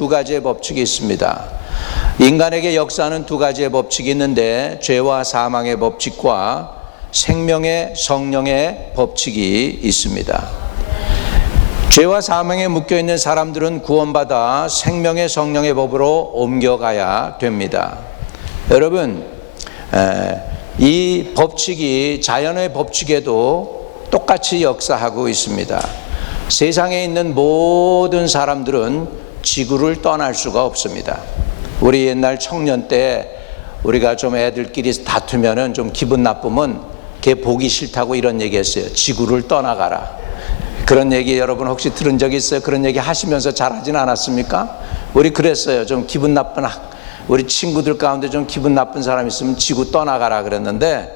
두 가지의 법칙이 있습니다. 인간에게 역사하는 두 가지의 법칙이 있는데, 죄와 사망의 법칙과 생명의 성령의 법칙이 있습니다. 죄와 사망에 묶여있는 사람들은 구원받아 생명의 성령의 법으로 옮겨가야 됩니다. 여러분, 이 법칙이 자연의 법칙에도 똑같이 역사하고 있습니다. 세상에 있는 모든 사람들은 지구를 떠날 수가 없습니다. 우리 옛날 청년 때 우리가 좀 애들끼리 다투면은 좀 기분 나쁘면 걔 보기 싫다고 이런 얘기 했어요. 지구를 떠나가라. 그런 얘기 여러분 혹시 들은 적 있어요? 그런 얘기 하시면서 잘하진 않았습니까? 우리 그랬어요. 좀 기분 나쁜 우리 친구들 가운데 좀 기분 나쁜 사람 있으면 지구 떠나가라 그랬는데,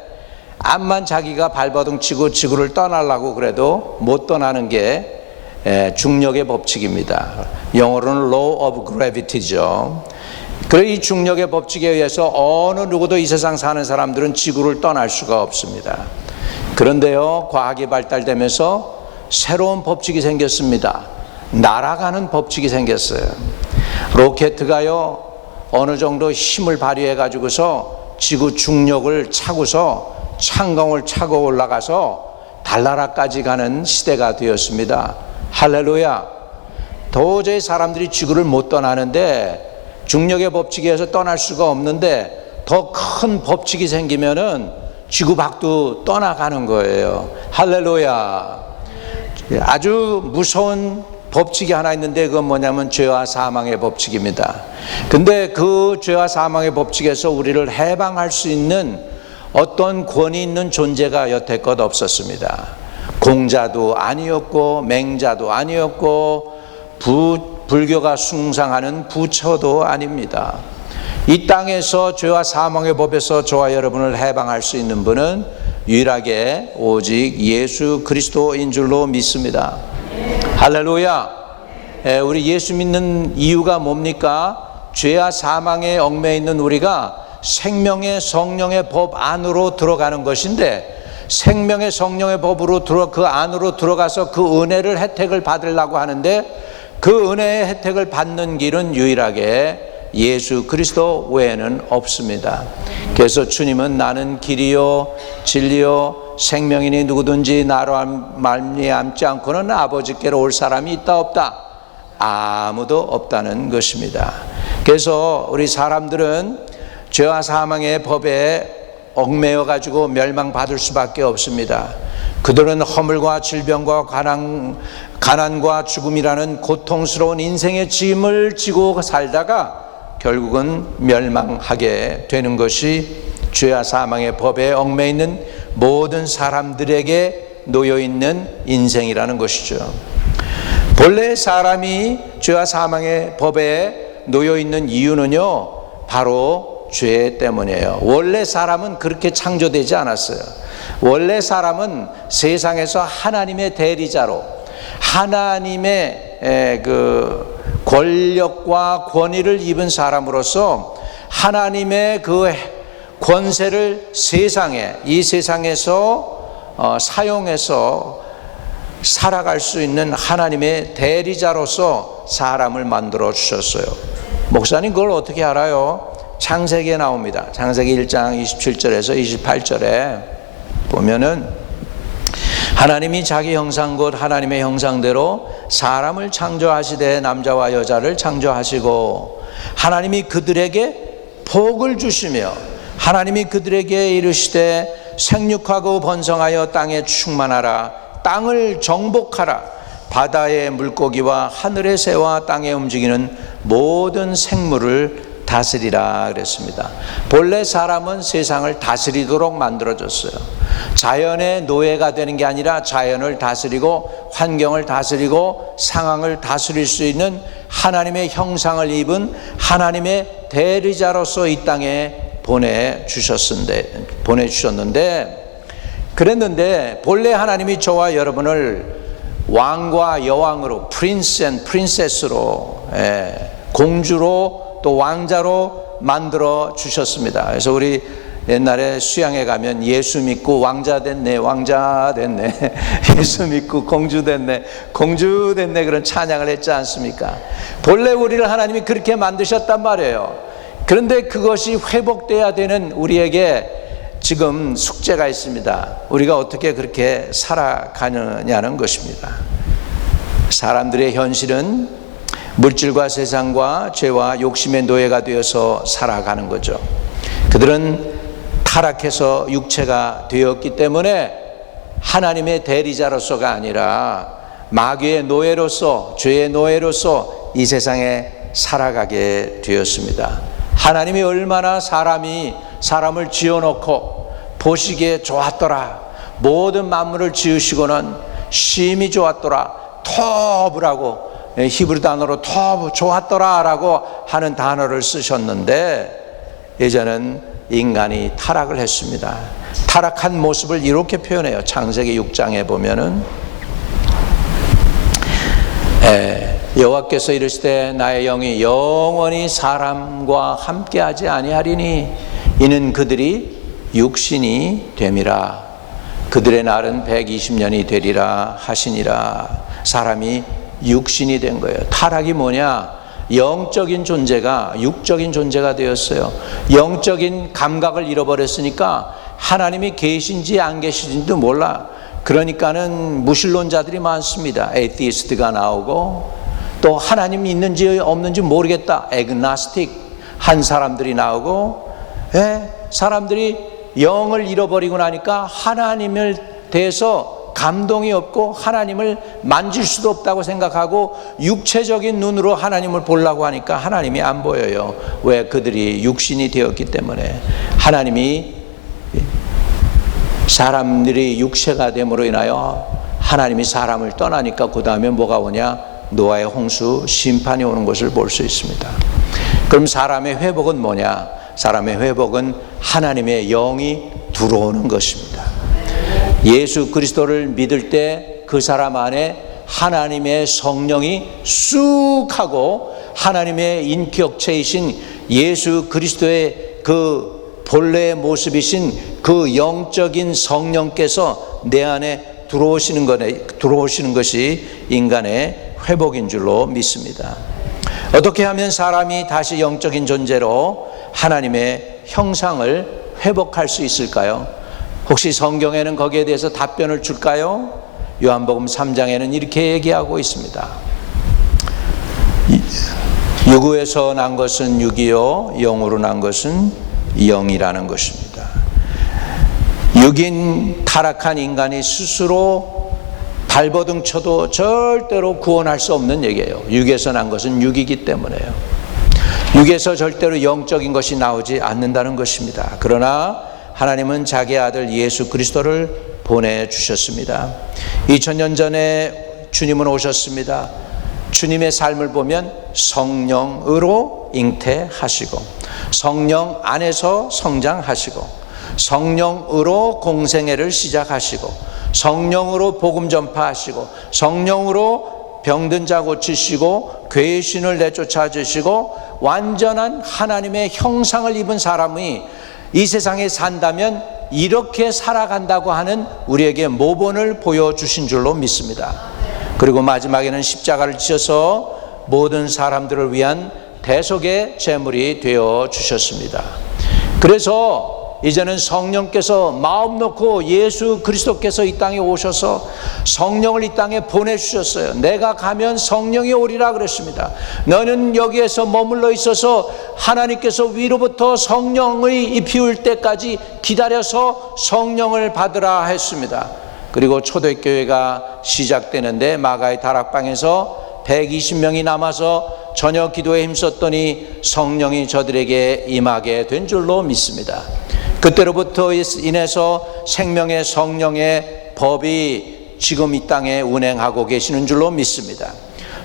암만 자기가 발버둥 치고 지구를 떠나려고 그래도 못 떠나는 게 중력의 법칙입니다. 영어로는 Law of Gravity죠. 그래, 이 중력의 법칙에 의해서 어느 누구도 이 세상 사는 사람들은 지구를 떠날 수가 없습니다. 그런데요, 과학이 발달되면서 새로운 법칙이 생겼습니다. 날아가는 법칙이 생겼어요. 로켓가요, 어느 정도 힘을 발휘해 가지고서 지구 중력을 차고서 창공을 차고 올라가서 달나라까지 가는 시대가 되었습니다. 할렐루야. 도저히 사람들이 지구를 못 떠나는데, 중력의 법칙에 의해서 떠날 수가 없는데, 더 큰 법칙이 생기면은 지구 밖도 떠나가는 거예요. 할렐루야. 아주 무서운 법칙이 하나 있는데, 그건 뭐냐면 죄와 사망의 법칙입니다. 근데 그 죄와 사망의 법칙에서 우리를 해방할 수 있는 어떤 권위 있는 존재가 여태껏 없었습니다. 공자도 아니었고 맹자도 아니었고 불교가 숭상하는 부처도 아닙니다. 이 땅에서 죄와 사망의 법에서 저와 여러분을 해방할 수 있는 분은 유일하게 오직 예수 그리스도인 줄로 믿습니다. 할렐루야. 우리 예수 믿는 이유가 뭡니까? 죄와 사망에 얽매여 있는 우리가 생명의 성령의 법 안으로 들어가는 것인데, 생명의 성령의 법으로 그 안으로 들어가서 그 은혜를 혜택을 받으려고 하는데, 그 은혜의 혜택을 받는 길은 유일하게 예수 그리스도 외에는 없습니다. 그래서 주님은 나는 길이요 진리요 생명이니 누구든지 나로 말미암지 않고는 아버지께로 올 사람이 있다 없다? 아무도 없다는 것입니다. 그래서 우리 사람들은 죄와 사망의 법에 얽매여 가지고 멸망받을 수밖에 없습니다. 그들은 허물과 질병과 가난과 죽음이라는 고통스러운 인생의 짐을 지고 살다가 결국은 멸망하게 되는 것이 죄와 사망의 법에 얽매여 있는 모든 사람들에게 놓여 있는 인생이라는 것이죠. 본래 사람이 죄와 사망의 법에 놓여 있는 이유는요, 바로 죄 때문이에요. 원래 사람은 그렇게 창조되지 않았어요. 원래 사람은 세상에서 하나님의 대리자로, 하나님의 그 권력과 권위를 입은 사람으로서 하나님의 그 권세를 이 세상에서 사용해서 살아갈 수 있는 하나님의 대리자로서 사람을 만들어 주셨어요. 목사님 그걸 어떻게 알아요? 창세기에 나옵니다. 창세기 1장 27절에서 28절에 보면은 하나님이 자기 형상 곧 하나님의 형상대로 사람을 창조하시되 남자와 여자를 창조하시고 하나님이 그들에게 복을 주시며 하나님이 그들에게 이르시되 생육하고 번성하여 땅에 충만하라 땅을 정복하라 바다의 물고기와 하늘의 새와 땅에 움직이는 모든 생물을 다스리라 그랬습니다. 본래 사람은 세상을 다스리도록 만들어졌어요. 자연의 노예가 되는 게 아니라 자연을 다스리고 환경을 다스리고 상황을 다스릴 수 있는 하나님의 형상을 입은 하나님의 대리자로서 이 땅에 보내주셨는데 그랬는데 본래 하나님이 저와 여러분을 왕과 여왕으로 프린스 앤 프린세스로 공주로 또 왕자로 만들어 주셨습니다. 그래서 우리 옛날에 수양에 가면 예수 믿고 왕자 됐네, 왕자 됐네, 예수 믿고 공주 됐네, 공주 됐네, 그런 찬양을 했지 않습니까? 본래 우리를 하나님이 그렇게 만드셨단 말이에요. 그런데 그것이 회복돼야 되는 우리에게 지금 숙제가 있습니다. 우리가 어떻게 그렇게 살아가느냐는 것입니다. 사람들의 현실은 물질과 세상과 죄와 욕심의 노예가 되어서 살아가는 거죠. 그들은 타락해서 육체가 되었기 때문에 하나님의 대리자로서가 아니라 마귀의 노예로서, 죄의 노예로서 이 세상에 살아가게 되었습니다. 하나님이 얼마나 사람을 지어놓고 보시기에 좋았더라, 모든 만물을 지으시고는 심히 좋았더라, 터브라고, 히브리 단어로 터브, 좋았더라 라고 하는 단어를 쓰셨는데, 이제는 인간이 타락을 했습니다. 타락한 모습을 이렇게 표현해요. 창세기 6장에 보면은 여호와께서 이르시되 나의 영이 영원히 사람과 함께하지 아니하리니 이는 그들이 육신이 됨이라. 그들의 날은 120년이 되리라 하시니라. 사람이 육신이 된 거예요. 타락이 뭐냐? 영적인 존재가 육적인 존재가 되었어요. 영적인 감각을 잃어버렸으니까 하나님이 계신지 안 계신지도 몰라. 그러니까는 무신론자들이 많습니다. 에이티스트가 나오고, 또 하나님이 있는지 없는지 모르겠다, 애그나스틱 한 사람들이 나오고, 사람들이 영을 잃어버리고 나니까 하나님을 대해서 감동이 없고 하나님을 만질 수도 없다고 생각하고 육체적인 눈으로 하나님을 보려고 하니까 하나님이 안 보여요. 왜? 그들이 육신이 되었기 때문에. 하나님이 사람들이 육체가 됨으로 인하여 하나님이 사람을 떠나니까 그 다음에 뭐가 오냐? 노아의 홍수, 심판이 오는 것을 볼 수 있습니다. 그럼 사람의 회복은 뭐냐? 사람의 회복은 하나님의 영이 들어오는 것입니다. 예수 그리스도를 믿을 때 그 사람 안에 하나님의 성령이 쑥 하고 하나님의 인격체이신 예수 그리스도의 그 본래의 모습이신 그 영적인 성령께서 내 안에 들어오시는 것이 인간의 회복인 줄로 믿습니다. 어떻게 하면 사람이 다시 영적인 존재로 하나님의 형상을 회복할 수 있을까요? 혹시 성경에는 거기에 대해서 답변을 줄까요? 요한복음 3장에는 이렇게 얘기하고 있습니다. 육으에서 난 것은 육이요 영으로 난 것은 영이라는 것입니다. 육인 타락한 인간이 스스로 발버둥 쳐도 절대로 구원할 수 없는 얘기예요. 육에서 난 것은 육이기 때문에요. 육에서 절대로 영적인 것이 나오지 않는다는 것입니다. 그러나 하나님은 자기 아들 예수 그리스도를 보내주셨습니다. 2000년 전에 주님은 오셨습니다. 주님의 삶을 보면 성령으로 잉태하시고, 성령 안에서 성장하시고, 성령으로 공생애를 시작하시고, 성령으로 복음 전파하시고, 성령으로 병든 자 고치시고, 괴신을 내쫓아 주시고, 완전한 하나님의 형상을 입은 사람이 이 세상에 산다면 이렇게 살아간다고 하는 우리에게 모본을 보여주신 줄로 믿습니다. 그리고 마지막에는 십자가를 지셔서 모든 사람들을 위한 대속의 제물이 되어 주셨습니다. 그래서 이제는 성령께서 마음 놓고 예수 그리스도께서 이 땅에 오셔서 성령을 이 땅에 보내주셨어요. 내가 가면 성령이 오리라 그랬습니다. 너는 여기에서 머물러 있어서 하나님께서 위로부터 성령의 비울 때까지 기다려서 성령을 받으라 했습니다. 그리고 초대교회가 시작되는데 마가의 다락방에서 120명이 남아서 저녁 기도에 힘썼더니 성령이 저들에게 임하게 된 줄로 믿습니다. 그때로부터 인해서 생명의 성령의 법이 지금 이 땅에 운행하고 계시는 줄로 믿습니다.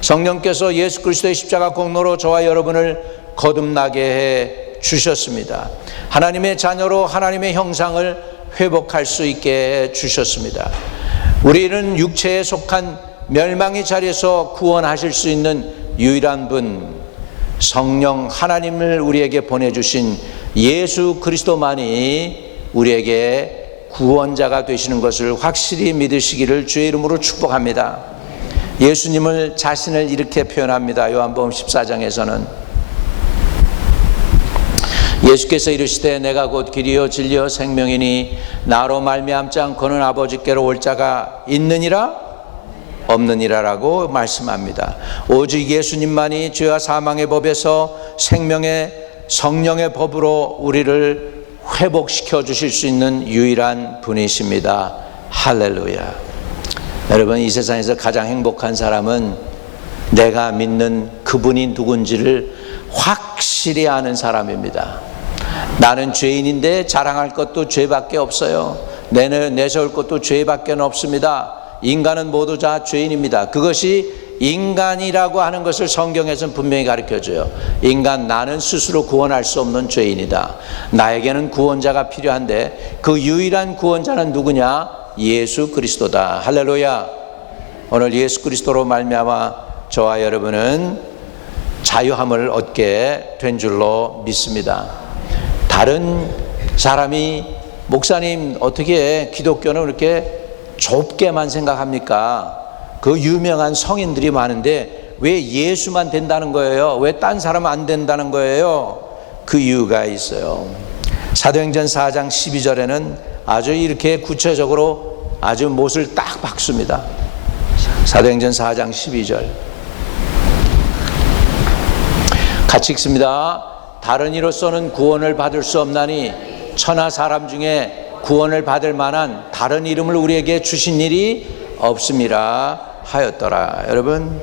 성령께서 예수 그리스도의 십자가 공로로 저와 여러분을 거듭나게 해 주셨습니다. 하나님의 자녀로 하나님의 형상을 회복할 수 있게 해 주셨습니다. 우리는 육체에 속한 멸망의 자리에서 구원하실 수 있는 유일한 분, 성령 하나님을 우리에게 보내주신 예수 그리스도만이 우리에게 구원자가 되시는 것을 확실히 믿으시기를 주의 이름으로 축복합니다. 예수님을 자신을 이렇게 표현합니다. 요한복음 14장에서는 예수께서 이르시되 내가 곧 길이요 진리요 생명이니 나로 말미암지 않고는 아버지께로 올 자가 있느니라 없느니라라고 말씀합니다. 오직 예수님만이 죄와 사망의 법에서 생명의 성령의 법으로 우리를 회복시켜 주실 수 있는 유일한 분이십니다. 할렐루야. 여러분, 이 세상에서 가장 행복한 사람은 내가 믿는 그분이 누군지를 확실히 아는 사람입니다. 나는 죄인인데 자랑할 것도 죄밖에 없어요. 내세울 것도 죄밖에 없습니다. 인간은 모두 다 죄인입니다. 그것이 인간이라고 하는 것을 성경에서는 분명히 가르쳐줘요. 인간, 나는 스스로 구원할 수 없는 죄인이다. 나에게는 구원자가 필요한데 그 유일한 구원자는 누구냐? 예수 그리스도다. 할렐루야. 오늘 예수 그리스도로 말미암아 저와 여러분은 자유함을 얻게 된 줄로 믿습니다. 다른 사람이 목사님 어떻게 기독교는 그렇게 좁게만 생각합니까? 그 유명한 성인들이 많은데 왜 예수만 된다는 거예요? 왜 딴 사람은 안 된다는 거예요? 그 이유가 있어요. 사도행전 4장 12절에는 아주 이렇게 구체적으로 아주 못을 딱 박습니다. 사도행전 4장 12절 같이 읽습니다. 다른 이로서는 구원을 받을 수 없나니 천하 사람 중에 구원을 받을 만한 다른 이름을 우리에게 주신 일이 없음이라 하였더라. 여러분,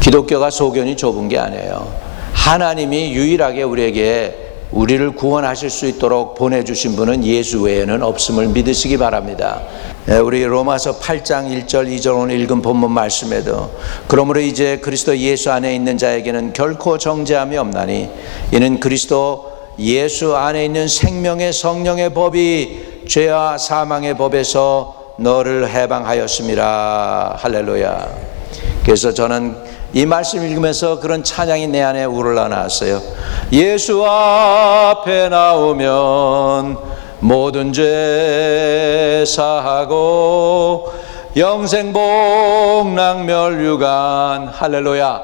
기독교가 소견이 좁은 게 아니에요. 하나님이 유일하게 우리를 구원하실 수 있도록 보내주신 분은 예수 외에는 없음을 믿으시기 바랍니다. 우리 로마서 8장 1절 2절 오늘 읽은 본문 말씀에도 그러므로 이제 그리스도 예수 안에 있는 자에게는 결코 정죄함이 없나니 이는 그리스도 예수 안에 있는 생명의 성령의 법이 죄와 사망의 법에서 너를 해방하였음이라. 할렐루야. 그래서 저는 이 말씀 읽으면서 그런 찬양이 내 안에 우러나왔어요. 예수 앞에 나오면 모든 죄 사하고 영생 복락 멸류관 할렐루야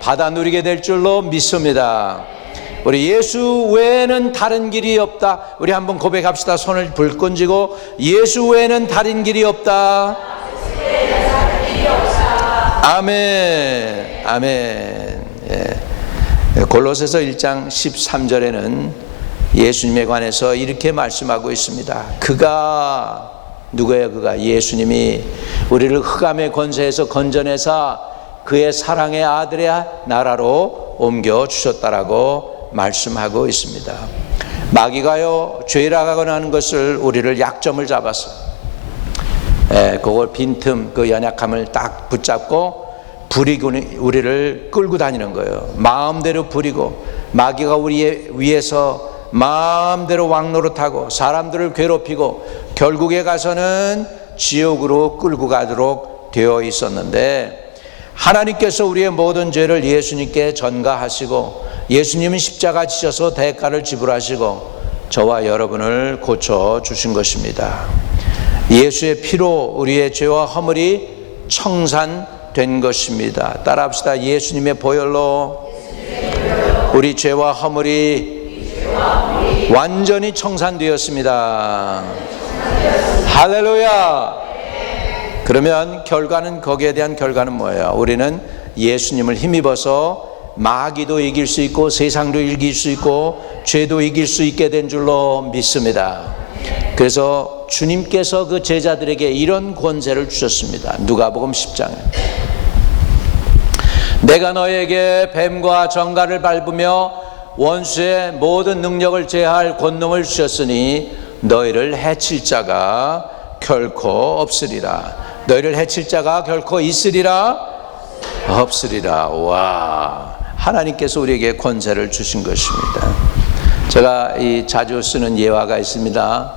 받아 누리게 될 줄로 믿습니다. 우리 예수 외에는 다른 길이 없다. 우리 한번 고백합시다. 손을 불끈 쥐고 예수 외에는 다른 길이 없다. 아멘. 아멘. 예. 골로새서 1장 13절에는 예수님에 관해서 이렇게 말씀하고 있습니다. 그가 누구예요? 그가 예수님이 우리를 흑암의 권세에서 건져내사 그의 사랑의 아들의 나라로 옮겨 주셨다라고 말씀하고 있습니다. 마귀가요 죄라고 하는 것을 우리를 약점을 잡았어. 그걸 빈틈 그 연약함을 딱 붙잡고 부리고 우리를 끌고 다니는 거예요. 마음대로 부리고 마귀가 우리 위에서 마음대로 왕노릇하고 사람들을 괴롭히고 결국에 가서는 지옥으로 끌고 가도록 되어 있었는데 하나님께서 우리의 모든 죄를 예수님께 전가하시고 예수님은 십자가 지셔서 대가를 지불하시고 저와 여러분을 고쳐주신 것입니다. 예수의 피로 우리의 죄와 허물이 청산된 것입니다. 따라합시다. 예수님의 보혈로 우리 죄와 허물이 완전히 청산되었습니다. 할렐루야. 그러면 결과는 거기에 대한 결과는 뭐예요? 우리는 예수님을 힘입어서 마귀도 이길 수 있고 세상도 이길 수 있고 죄도 이길 수 있게 된 줄로 믿습니다. 그래서 주님께서 그 제자들에게 이런 권세를 주셨습니다. 누가복음 10장에 내가 너에게 뱀과 정갈을 밟으며 원수의 모든 능력을 제할 권능을 주셨으니 너희를 해칠 자가 결코 없으리라. 너희를 해칠 자가 결코 있으리라? 없으리라. 와, 하나님께서 우리에게 권세를 주신 것입니다. 제가 자주 쓰는 예화가 있습니다.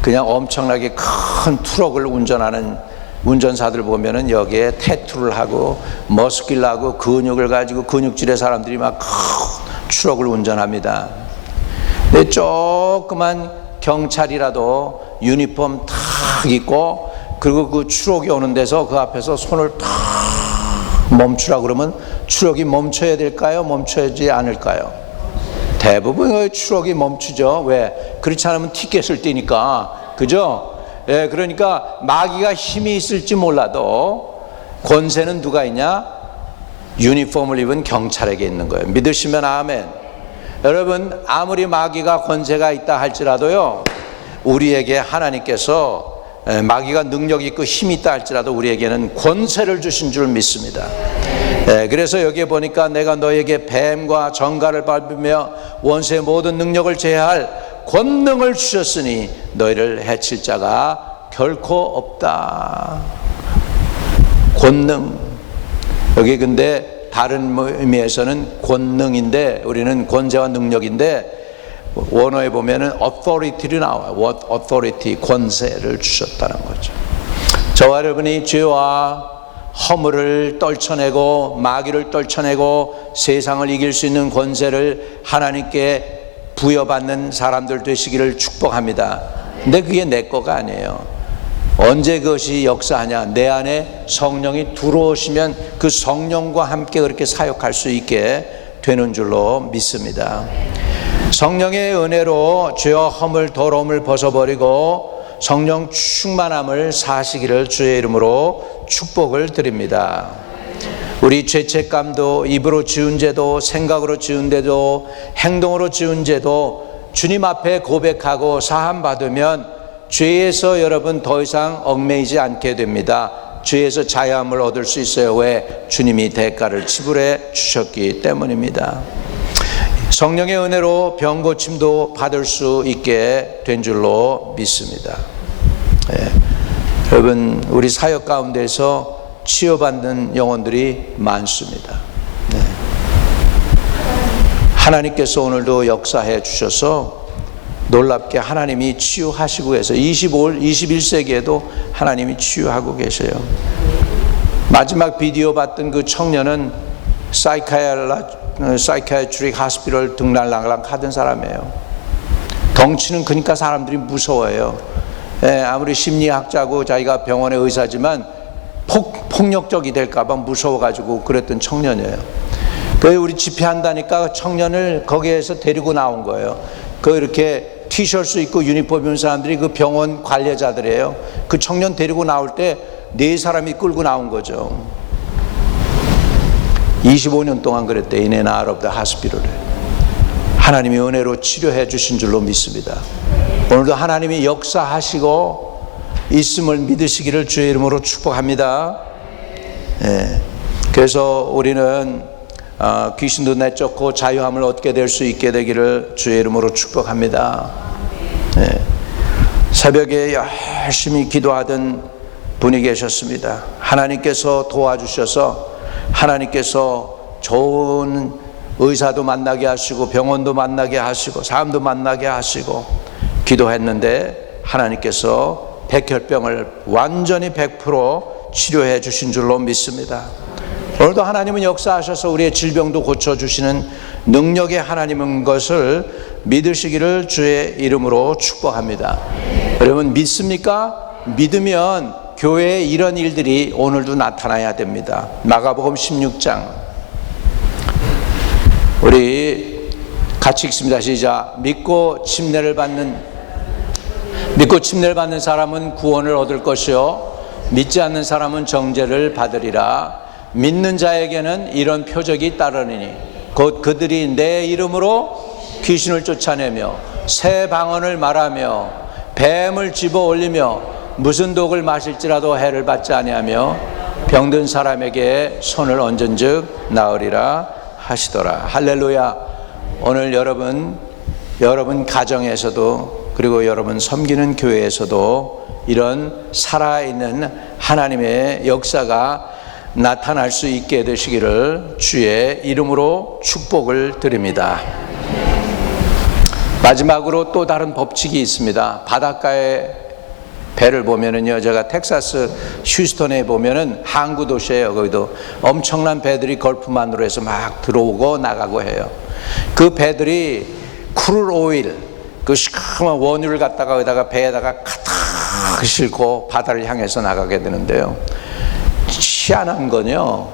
그냥 엄청나게 큰 트럭을 운전하는 운전사들 보면은 여기에 태투를 하고 머스킬하고 근육을 가지고 근육질의 사람들이 막 큰 트럭을 운전합니다. 근데 조그만 경찰이라도 유니폼 탁 입고 그리고 그 추록이 오는 데서 그 앞에서 손을 탁 멈추라 그러면 추록이 멈춰야 될까요? 멈춰야지 않을까요? 대부분 추록이 멈추죠. 왜? 그렇지 않으면 티켓을 떼니까. 그죠? 예, 그러니까 마귀가 힘이 있을지 몰라도 권세는 누가 있냐? 유니폼을 입은 경찰에게 있는 거예요. 믿으시면 아멘. 여러분, 아무리 마귀가 권세가 있다 할지라도요, 우리에게 하나님께서 마귀가 능력이 있고 힘이 있다 할지라도 우리에게는 권세를 주신 줄 믿습니다. 그래서 여기에 보니까 내가 너에게 뱀과 정갈을 밟으며 원수의 모든 능력을 제할 권능을 주셨으니 너희를 해칠 자가 결코 없다. 권능. 여기 근데 다른 의미에서는 권능인데 우리는 권세와 능력인데 원어에 보면은 authority로 나와요. What authority? 권세를 주셨다는 거죠. 저와 여러분이 죄와 허물을 떨쳐내고 마귀를 떨쳐내고 세상을 이길 수 있는 권세를 하나님께 부여받는 사람들 되시기를 축복합니다. 근데 그게 내 거가 아니에요. 언제 그것이 역사하냐? 내 안에 성령이 들어오시면 그 성령과 함께 그렇게 사역할 수 있게 되는 줄로 믿습니다. 성령의 은혜로 죄와 허물 더러움을 벗어버리고 성령 충만함을 사시기를 주의 이름으로 축복을 드립니다. 우리 죄책감도 입으로 지은 죄도 생각으로 지은 죄도 행동으로 지은 죄도 주님 앞에 고백하고 사함 받으면 죄에서 여러분 더 이상 얽매이지 않게 됩니다. 죄에서 자유함을 얻을 수 있어요. 왜? 주님이 대가를 지불해 주셨기 때문입니다. 성령의 은혜로 병 고침도 받을 수 있게 된 줄로 믿습니다. 여러분, 우리 사역 가운데서 치유받는 영혼들이 많습니다. 하나님께서 오늘도 역사해 주셔서 놀랍게 하나님이 치유하시고 해서 21세기에도 하나님이 치유하고 계세요. 마지막 비디오 봤던 그 청년은 사이키아트릭 하스피럴 등락락락 하던 사람이에요. 덩치는 그러니까 사람들이 무서워해요. 아무리 심리학자고 자기가 병원의 의사지만 폭력적이 될까봐 무서워가지고 그랬던 청년이에요. 그래서 우리 집회한다니까 청년을 거기에서 데리고 나온 거예요. 그 이렇게 티셔츠 입고 유니폼 입은 사람들이 그 병원 관리자들이에요. 그 청년 데리고 나올 때 4사람이 끌고 나온 거죠. 25년 동안 그랬대. In and out of the hospital. 하나님이 은혜로 치료해 주신 줄로 믿습니다. 오늘도 하나님이 역사하시고 있음을 믿으시기를 주의 이름으로 축복합니다. 그래서 우리는 귀신도 내쫓고 자유함을 얻게 될 수 있게 되기를 주의 이름으로 축복합니다. 새벽에 열심히 기도하던 분이 계셨습니다. 하나님께서 도와주셔서 하나님께서 좋은 의사도 만나게 하시고 병원도 만나게 하시고 사람도 만나게 하시고 기도했는데 하나님께서 백혈병을 완전히 100% 치료해 주신 줄로 믿습니다. 오늘도 하나님은 역사하셔서 우리의 질병도 고쳐주시는 능력의 하나님인 것을 믿으시기를 주의 이름으로 축복합니다. 여러분 믿습니까? 믿으면 교회에 이런 일들이 오늘도 나타나야 됩니다. 마가복음 16장 우리 같이 읽습니다. 시작. 믿고 침례를 받는 사람은 구원을 얻을 것이요 믿지 않는 사람은 정죄를 받으리라. 믿는 자에게는 이런 표적이 따르니 곧 그들이 내 이름으로 귀신을 쫓아내며 새 방언을 말하며 뱀을 집어 올리며 무슨 독을 마실지라도 해를 받지 아니하며 병든 사람에게 손을 얹은즉 나으리라 하시더라. 할렐루야. 오늘 여러분 가정에서도 그리고 여러분 섬기는 교회에서도 이런 살아있는 하나님의 역사가 나타날 수 있게 되시기를 주의 이름으로 축복을 드립니다. 마지막으로 또 다른 법칙이 있습니다. 바닷가에 배를 보면은요, 제가 텍사스 휴스턴에 보면은 항구 도시예요. 거기도 엄청난 배들이 걸프만으로 해서 막 들어오고 나가고 해요. 그 배들이 쿠를 오일, 그 시커먼 원유를 갖다가 여기다가 배에다가 가득 싣고 바다를 향해서 나가게 되는데요. 희한한 건요,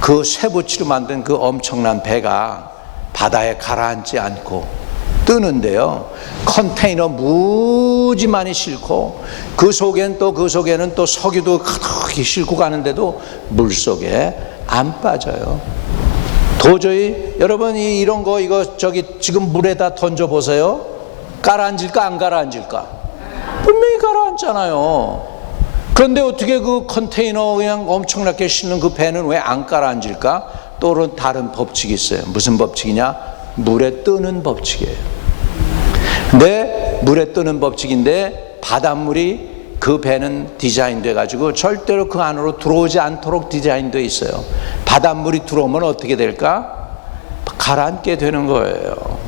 그 쇠붙이로 만든 그 엄청난 배가 바다에 가라앉지 않고 뜨는데요, 컨테이너 무지 많이 싣고 그 속에는 또 석유도 가득히 싣고 가는데도 물속에 안 빠져요. 도저히 여러분이 이런 거 지금 물에다 던져 보세요. 가라앉을까 안 가라앉을까? 분명히 가라앉잖아요. 그런데 어떻게 그 컨테이너 그냥 엄청나게 싣는 그 배는 왜 안 가라앉을까? 또 다른 법칙이 있어요. 무슨 법칙이냐? 물에 뜨는 법칙이에요. 근데 물에 뜨는 법칙인데 바닷물이 그 배는 디자인돼 가지고 절대로 그 안으로 들어오지 않도록 디자인돼 있어요. 바닷물이 들어오면 어떻게 될까? 가라앉게 되는 거예요.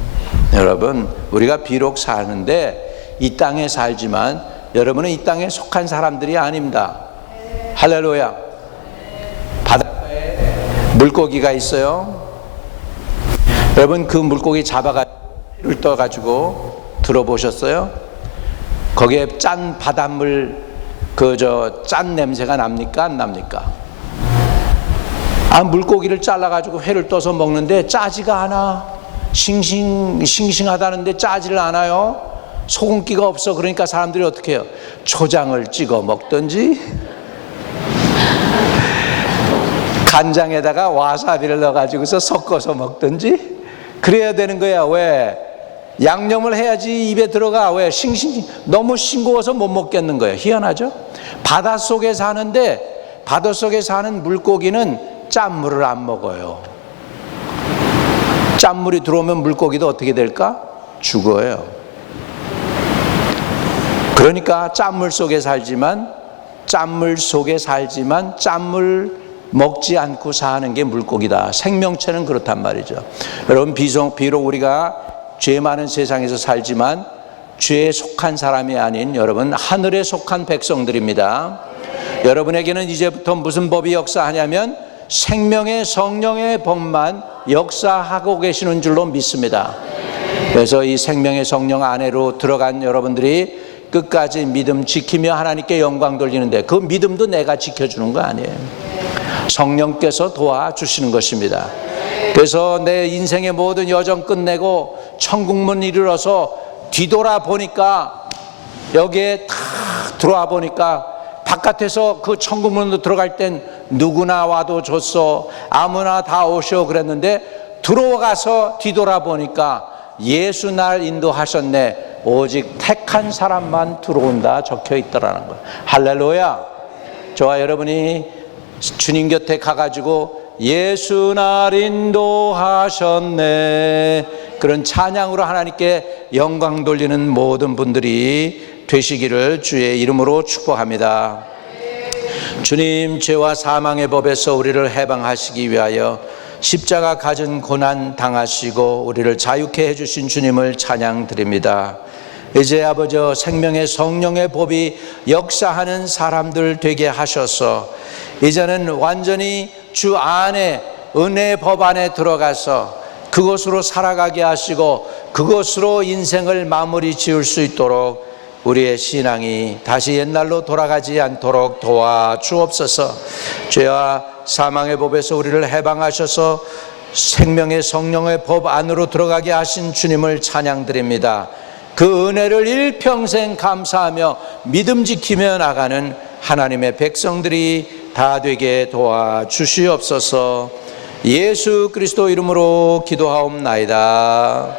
여러분, 우리가 비록 사는데 이 땅에 살지만 여러분은 이 땅에 속한 사람들이 아닙니다. 할렐루야. 바닷가에 물고기가 있어요. 여러분, 그 물고기 잡아가지고 회를 떠가지고 들어보셨어요? 거기에 짠 바닷물 짠 냄새가 납니까 안 납니까? 물고기를 잘라가지고 회를 떠서 먹는데 짜지가 않아. 싱싱하다는데 짜지를 않아요. 소금기가 없어. 그러니까 사람들이 어떻게 해요? 초장을 찍어 먹든지 간장에다가 와사비를 넣어가지고서 섞어서 먹든지 그래야 되는 거야. 왜? 양념을 해야지 입에 들어가. 왜? 너무 싱거워서 못 먹겠는 거예요. 희한하죠? 바닷속에 사는 물고기는 짠물을 안 먹어요. 짠물이 들어오면 물고기도 어떻게 될까? 죽어요. 그러니까 짠물 속에 살지만 짠물 먹지 않고 사는 게 물고기다. 생명체는 그렇단 말이죠. 여러분, 비록 우리가 죄 많은 세상에서 살지만 죄에 속한 사람이 아닌 여러분, 하늘에 속한 백성들입니다. 여러분에게는 이제부터 무슨 법이 역사하냐면 생명의 성령의 법만 역사하고 계시는 줄로 믿습니다. 그래서 이 생명의 성령 안으로 들어간 여러분들이 끝까지 믿음 지키며 하나님께 영광 돌리는데 그 믿음도 내가 지켜주는 거 아니에요. 성령께서 도와주시는 것입니다. 그래서 내 인생의 모든 여정 끝내고 천국문 이르러서 뒤돌아보니까 여기에 탁 들어와 보니까 바깥에서 그 천국문으로 들어갈 땐 누구나 와도 좋소, 아무나 다 오시오 그랬는데 들어가서 뒤돌아보니까 예수 날 인도하셨네, 오직 택한 사람만 들어온다 적혀 있더라는 거예요. 할렐루야. 저와 여러분이 주님 곁에 가가지고 예수 날 인도하셨네 그런 찬양으로 하나님께 영광 돌리는 모든 분들이 되시기를 주의 이름으로 축복합니다. 주님, 죄와 사망의 법에서 우리를 해방하시기 위하여 십자가 가진 고난 당하시고 우리를 자유케 해주신 주님을 찬양드립니다. 이제 아버지 생명의 성령의 법이 역사하는 사람들 되게 하셔서 이제는 완전히 주 안에 은혜의 법 안에 들어가서 그것으로 살아가게 하시고 그것으로 인생을 마무리 지을 수 있도록 우리의 신앙이 다시 옛날로 돌아가지 않도록 도와주옵소서. 죄와 사망의 법에서 우리를 해방하셔서 생명의 성령의 법 안으로 들어가게 하신 주님을 찬양드립니다. 그 은혜를 일평생 감사하며 믿음 지키며 나가는 하나님의 백성들이 다 되게 도와주시옵소서. 예수 그리스도 이름으로 기도하옵나이다.